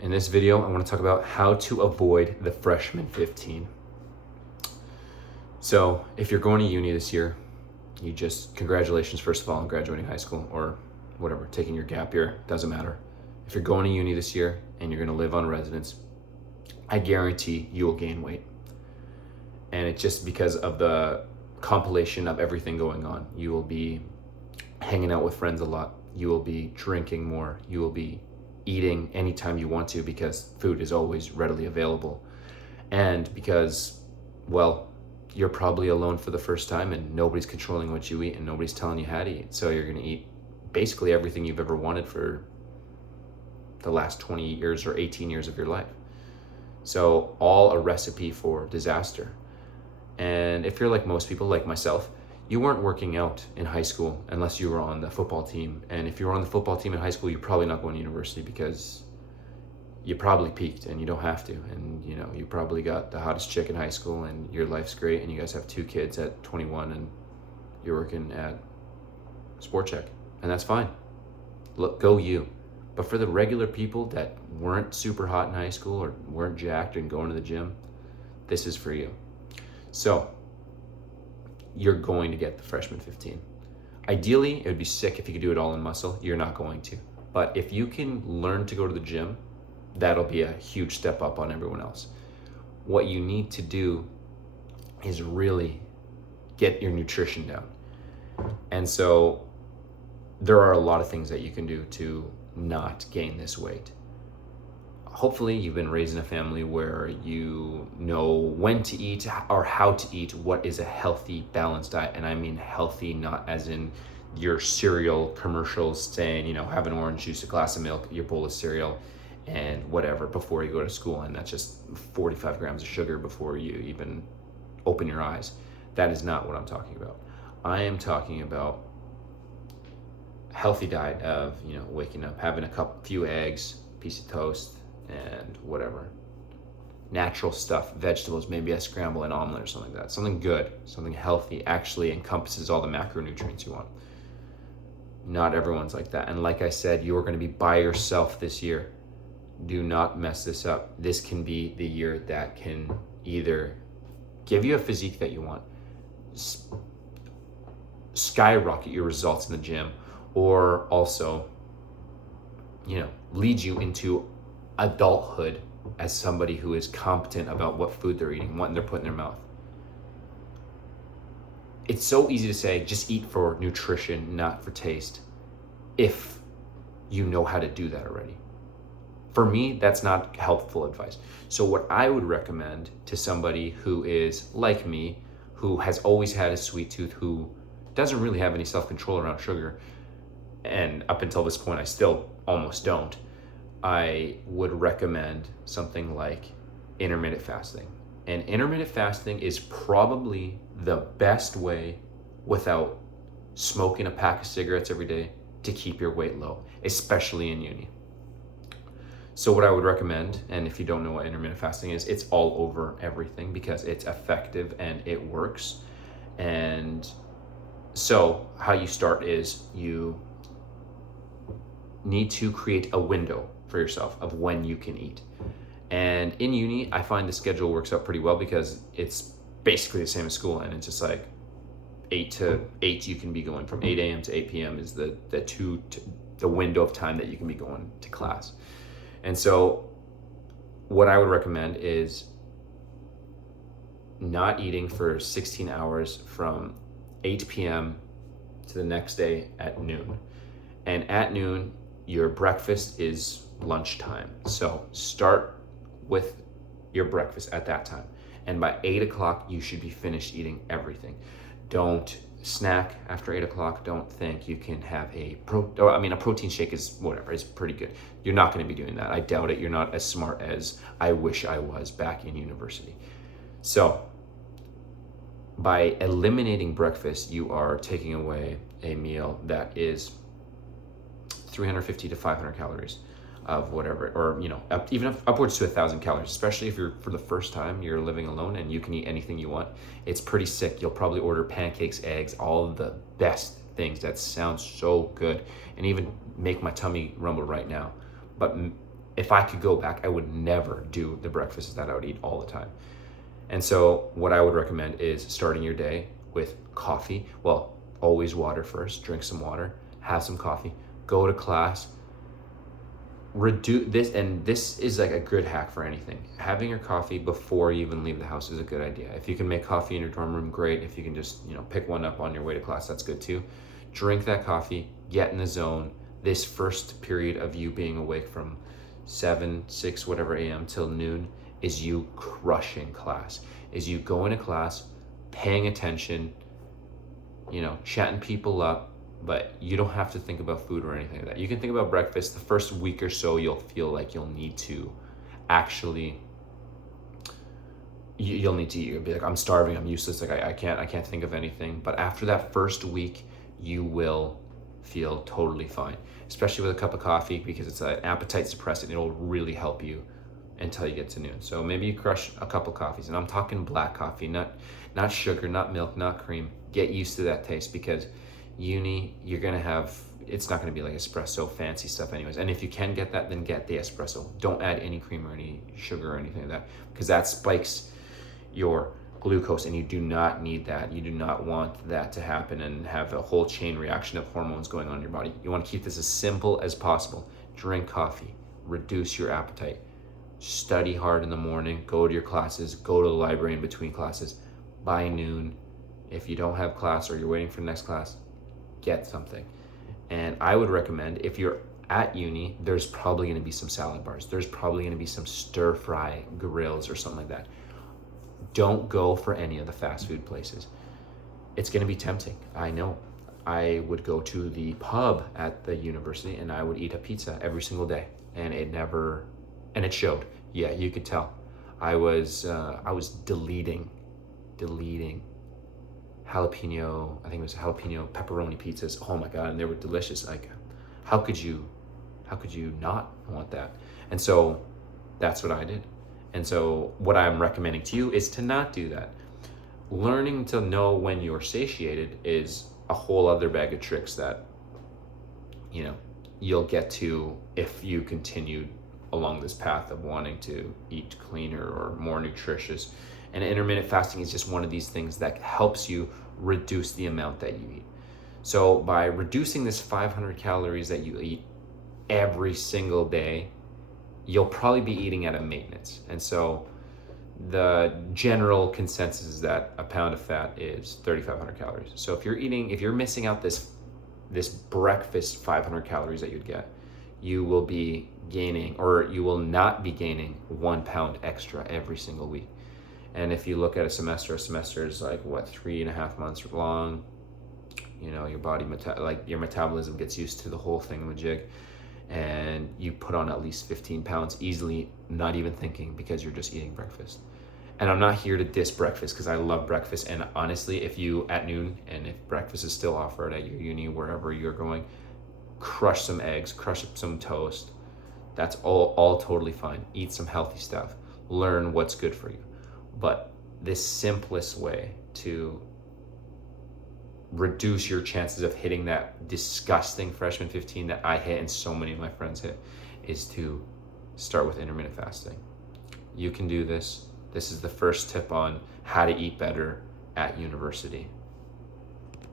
In this video, I want to talk about how to avoid the freshman 15. So if you're going to uni this year, congratulations, first of all, on graduating high school or whatever, taking your gap year, doesn't matter. If you're going to uni this year and you're going to live on residence, I guarantee you will gain weight. And it's just because of the compilation of everything going on. You will be hanging out with friends a lot. You will be drinking more. You will be eating anytime you want to because food is always readily available. And because, well, you're probably alone for the first time and nobody's controlling what you eat and nobody's telling you how to eat. So you're going to eat basically everything you've ever wanted for the last 20 years or 18 years of your life. So all a recipe for disaster. And if you're like most people, like myself, you weren't working out in high school unless you were on the football team. And if you were on the football team in high school, you're probably not going to university because you probably peaked and you don't have to. And you probably got the hottest chick in high school and your life's great and you guys have 2 kids at 21 and you're working at Sport Check. And that's fine. Look, go you. But for the regular people that weren't super hot in high school or weren't jacked and going to the gym, this is for you. So you're going to get the freshman 15. Ideally, it would be sick if you could do it all in muscle. You're not going to. But if you can learn to go to the gym, that'll be a huge step up on everyone else. What you need to do is really get your nutrition down. And so there are a lot of things that you can do to not gain this weight. Hopefully you've been raised in a family where you know when to eat or how to eat, what is a healthy, balanced diet. And I mean healthy, not as in your cereal commercials saying, have an orange juice, a glass of milk, your bowl of cereal, and whatever before you go to school. And that's just 45 grams of sugar before you even open your eyes. That is not what I'm talking about. I am talking about healthy diet of, waking up, having few eggs, piece of toast, and whatever. Natural stuff, vegetables, maybe a scramble, an omelet or something like that. Something good, something healthy, actually encompasses all the macronutrients you want. Not everyone's like that. And like I said, you are going to be by yourself this year. Do not mess this up. This can be the year that can either give you a physique that you want, skyrocket your results in the gym, or also, lead you into adulthood as somebody who is competent about what food they're eating, what they're putting in their mouth. It's so easy to say, just eat for nutrition, not for taste, if you know how to do that already. For me, that's not helpful advice. So what I would recommend to somebody who is like me, who has always had a sweet tooth, who doesn't really have any self-control around sugar, and up until this point, I still almost don't, I would recommend something like intermittent fasting. And intermittent fasting is probably the best way, without smoking a pack of cigarettes every day, to keep your weight low, especially in uni. So what I would recommend, and if you don't know what intermittent fasting is, it's all over everything because it's effective and it works. And so how you start is you need to create a window for yourself of when you can eat. And in uni, I find the schedule works out pretty well because it's basically the same as school, and it's just like 8 to 8 you can be going. From 8 a.m. to 8 p.m. is the window of time that you can be going to class. And so what I would recommend is not eating for 16 hours from 8 p.m. to the next day at noon. And at noon, your breakfast is lunchtime. So start with your breakfast at that time. And by 8 o'clock, you should be finished eating everything. Don't snack after 8 o'clock. Don't think you can have a protein shake is whatever, it's pretty good. You're not going to be doing that. I doubt it. You're not as smart as I wish I was back in university. So by eliminating breakfast, you are taking away a meal that is 350 to 500 calories of whatever, or even upwards to 1,000 calories, especially if you're, for the first time, you're living alone and you can eat anything you want. It's pretty sick. You'll probably order pancakes, eggs, all of the best things that sound so good and even make my tummy rumble right now. But if I could go back, I would never do the breakfasts that I would eat all the time. And so what I would recommend is starting your day with coffee. Well, always water first, drink some water, have some coffee, go to class, reduce this. And this is like a good hack for anything. Having your coffee before you even leave the house is a good idea. If you can make coffee in your dorm room, great. If you can just, pick one up on your way to class, that's good too. Drink that coffee, get in the zone. This first period of you being awake from 6, whatever a.m. till noon is you crushing class, is you going to class, paying attention, chatting people up, but you don't have to think about food or anything like that. You can think about breakfast. The first week or so, you'll feel like you'll need to actually, you'll need to eat. You'll be like, I'm starving, I'm useless, like I can't think of anything. But after that first week, you will feel totally fine, especially with a cup of coffee, because it's an appetite suppressant. It'll really help you until you get to noon. So maybe you crush a couple coffees, and I'm talking black coffee, not sugar, not milk, not cream. Get used to that taste, because uni, you're gonna have, it's not gonna be like espresso, fancy stuff anyways. And if you can get that, then get the espresso. Don't add any cream or any sugar or anything like that, because that spikes your glucose, and you do not need that. You do not want that to happen and have a whole chain reaction of hormones going on in your body. You want to keep this as simple as possible. Drink coffee, reduce your appetite, study hard in the morning, go to your classes, go to the library in between classes. By noon, if you don't have class or you're waiting for the next class, get something. And I would recommend, if you're at uni, there's probably going to be some salad bars. There's probably going to be some stir fry grills or something like that. Don't go for any of the fast food places. It's going to be tempting. I know. I would go to the pub at the university and I would eat a pizza every single day, and it showed. Yeah, you could tell. I was deleting jalapeno, I think it was jalapeno pepperoni pizzas. Oh my God, and they were delicious. Like, how could you not want that? And so that's what I did. And so what I'm recommending to you is to not do that. Learning to know when you're satiated is a whole other bag of tricks that, you'll get to if you continue along this path of wanting to eat cleaner or more nutritious. And intermittent fasting is just one of these things that helps you reduce the amount that you eat. So by reducing this 500 calories that you eat every single day, you'll probably be eating at a maintenance. And so the general consensus is that a pound of fat is 3,500 calories. So if you're missing out this breakfast 500 calories that you'd get, you will be gaining, or you will not be gaining 1 pound extra every single week. And if you look at a semester is like 3.5 months long. Your body, your metabolism gets used to the whole thingamajig, and you put on at least 15 pounds easily, not even thinking, because you're just eating breakfast. And I'm not here to diss breakfast, because I love breakfast. And honestly, if you at noon, and if breakfast is still offered at your uni, wherever you're going, crush some eggs, crush up some toast. That's all totally fine. Eat some healthy stuff. Learn what's good for you. But the simplest way to reduce your chances of hitting that disgusting freshman 15 that I hit and so many of my friends hit is to start with intermittent fasting. You can do this. This is the first tip on how to eat better at university.